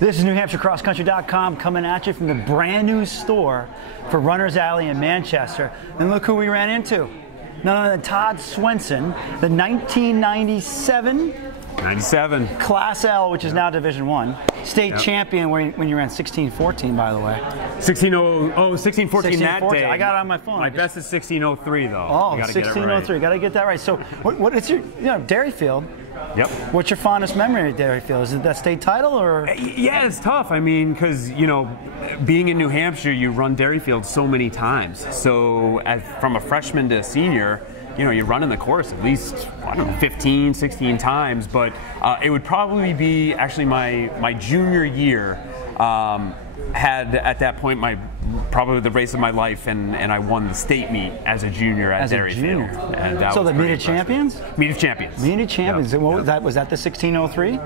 This is NewHampshireCrossCountry.com coming at you from the brand new store for Runners Alley in Manchester. And look who we ran into. None other than Todd Swenson, the 1997 Class L, which is now Division I, state champion when you ran 16:14, by the way. 16:14 that day. I got it on my phone. My best is 16:03 though. Oh, 16:03. Got to get that right. So, what is your, Dairyfield? Yep. What's your fondest memory of Dairyfield? Is it that state title or? Yeah, it's tough. I mean, because being in New Hampshire, you run Dairyfield so many times. So, from a freshman to a senior, you're running the course at least, 15, 16 times, but it would probably be actually my junior year. Had at that point probably the race of my life, and I won the state meet as a junior at Dairyfield. And that so was the Meet of Champions? Meet of Champions. Meet of Champions. Yep. And what was that? Was that the 16:03?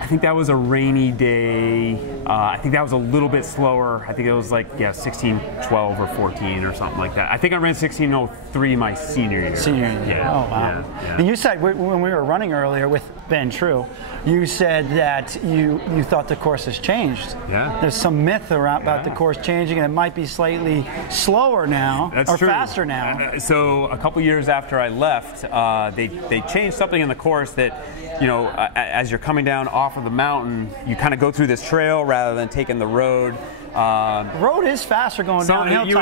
I think that was a rainy day. I think that was a little bit slower. I think it was 16:12 or 14 or something like that. I think I ran 16:03 my senior year. Senior year. Yeah. Oh wow. Yeah. And you said when we were running earlier with Ben True, you said that you thought the course has changed. Yeah. There's some myth about the course changing, and it might be slightly slower now. That's or true. Faster now. So a couple years after I left, they changed something in the course that, as you're coming down off of the mountain, you kind of go through this trail rather than taking the road. Road is faster going downhill. You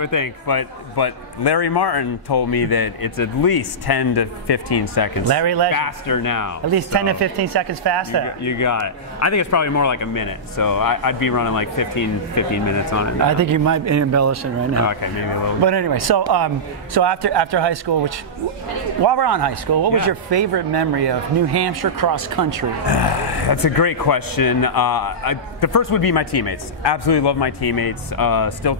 would think, but Larry Martin told me that it's at least 10 to 15 seconds faster now. At least 10 to 15 seconds faster. You got it. I think it's probably more like a minute, so I'd be running like 15 minutes on it now. I think you might be embellishing right now. Okay, maybe a little bit. But anyway, so after high school, while we're on high school, what was your favorite memory of New Hampshire cross country? That's a great question. The first would be my teammates. Absolutely love my teammates. Still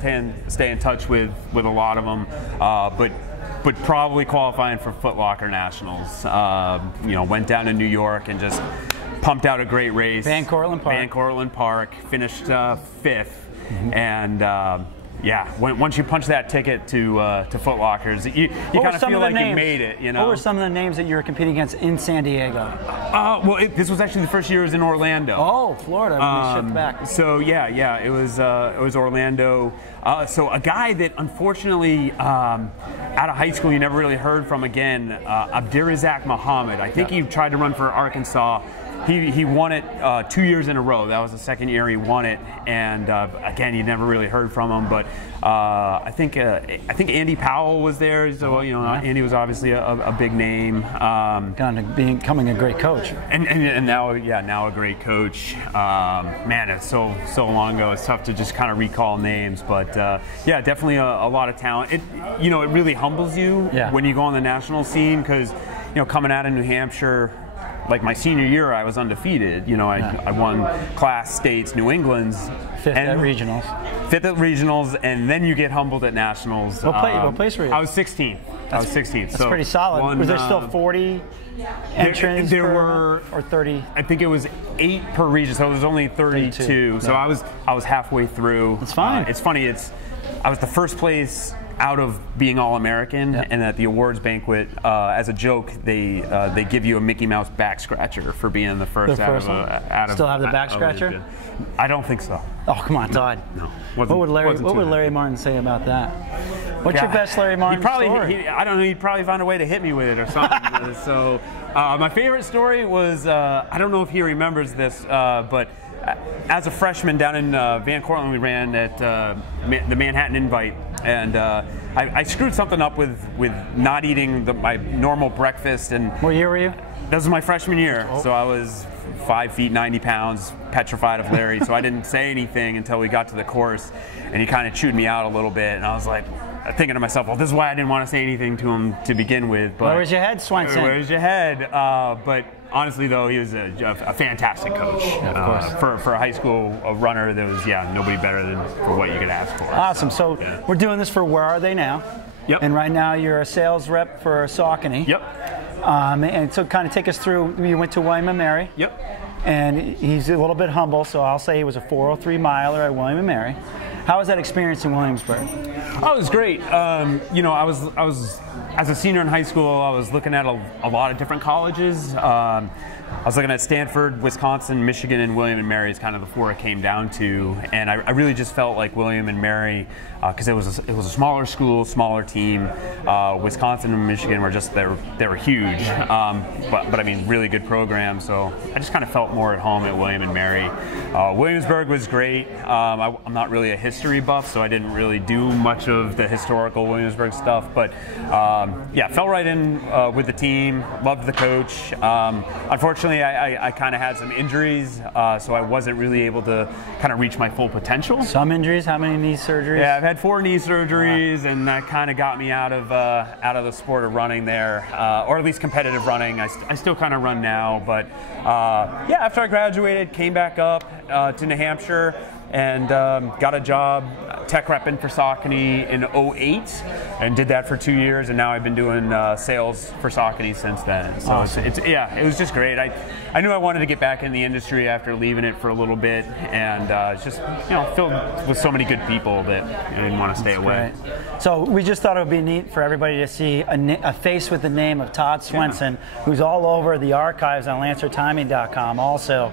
stay in touch with a lot of them, but probably qualifying for Foot Locker Nationals. Went down to New York and just pumped out a great race. Van Cortlandt Park. Finished 5th, and once you punch that ticket to Foot Lockers, you kind of feel like you made it. What were some of the names that you were competing against in San Diego? This was actually the first year I was in Orlando. Oh, Florida. We shipped back. So it was Orlando. So a guy that unfortunately out of high school you never really heard from again, Abdirazak Muhammad. I think he tried to run for Arkansas. He won it 2 years in a row. That was the second year he won it, and again, you never really heard from him. But I think Andy Powell was there, so Andy was obviously a big name. Becoming a great coach, and now a great coach. Man, it's so long ago. It's tough to just kind of recall names, but definitely a lot of talent. It really humbles you when you go on the national scene, because coming out of New Hampshire. Like my senior year, I was undefeated. I won class, states, New England's. 5th at regionals. 5th at regionals, and then you get humbled at nationals. What place were you? I was 16th. That's pretty solid. Was there still 40 entries? There were, or 30? I think it was 8 per region, so it was only 32. So I was halfway through. It's fine. It's funny. I was the first place out of being All-American, and at the awards banquet, as a joke, they give you a Mickey Mouse back scratcher for being the first out of. Still have the back scratcher? I don't think so. Oh, come on, Todd. No. What would Larry Martin say about that? What's your best Larry Martin story? I don't know. He'd probably find a way to hit me with it or something. So, my favorite story was I don't know if he remembers this, but. As a freshman down in Van Cortlandt, we ran at the Manhattan Invite, and I screwed something up with not eating my normal breakfast. And what year were you? This was my freshman year, so I was 5 feet 90 pounds, petrified of Larry. So I didn't say anything until we got to the course, and he kind of chewed me out a little bit, and I was like. Thinking to myself, well, this is why I didn't want to say anything to him to begin with. But where's your head, Swenson? Where's your head? But honestly, though, he was a fantastic coach. Of course. For a high school runner, there was nobody better than for what you could ask for. Awesome. So we're doing this for Where Are They Now? Yep. And right now you're a sales rep for Saucony. Yep. And so kind of take us through. You went to William & Mary. Yep. And he's a little bit humble, so I'll say he was a 403 miler at William & Mary. How was that experience in Williamsburg? Oh, it was great. I was as a senior in high school, I was looking at a lot of different colleges. I was looking at Stanford, Wisconsin, Michigan, and William & Mary is kind of the 4 it came down to, and I really just felt like William & Mary, because it was a smaller school, smaller team. Wisconsin and Michigan were just they were huge, but I mean really good program. So I just kind of felt more at home at William & Mary. Williamsburg was great. I'm not really a history buff, so I didn't really do much of the historical Williamsburg stuff, but yeah, fell right in with the team. Loved the coach. Unfortunately, I kind of had some injuries, so I wasn't really able to kind of reach my full potential. Some injuries? How many knee surgeries? Yeah, I've had 4 knee surgeries, and that kind of got me out of the sport of running there, or at least competitive running. I still kind of run now, but yeah, after I graduated, came back up to New Hampshire and got a job tech repping for Saucony in 2008, and did that for 2 years, and now I've been doing sales for Saucony since then. So awesome. Yeah, it was just great. I knew I wanted to get back in the industry after leaving it for a little bit, and it's just filled with so many good people that I didn't want to stay away. Great. So we just thought it would be neat for everybody to see a face with the name of Todd Swenson, who's all over the archives on LancerTiming.com also,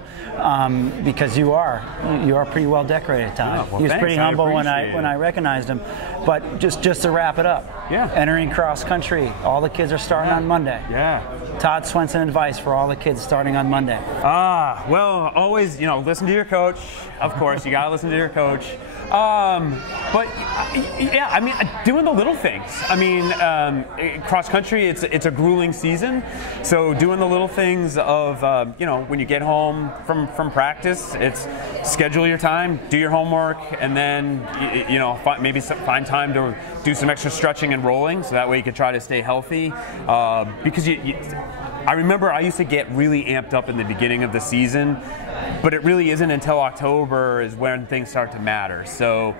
because you are pretty well decorated, Todd. Oh, well, he was thanks. pretty humble when I recognized him. But just to wrap it up, entering cross country, all the kids are starting on Monday. Yeah. Todd Swenson advice for all the kids starting on Monday. Well, always, listen to your coach. Of course, you gotta listen to your coach. But yeah, I mean, doing the little things. I mean, cross country, it's a grueling season. So doing the little things of, when you get home from practice, it's schedule your time, do your homework, and then, maybe find time to do some extra stretching and rolling, so that way you can try to stay healthy. Because I remember I used to get really amped up in the beginning of the season, but it really isn't until October is when things start to matter. So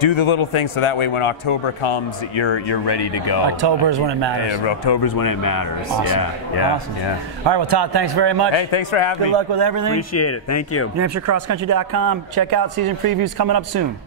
do the little things so that way when October comes, you're ready to go. October is when it matters. Yeah, October is when it matters. Awesome. Yeah. Awesome. Yeah. All right, well, Todd, thanks very much. Hey, thanks for having me. Good luck with everything. Appreciate it. Thank you. NewHampshireCrossCountry.com. Check out season previews coming up soon.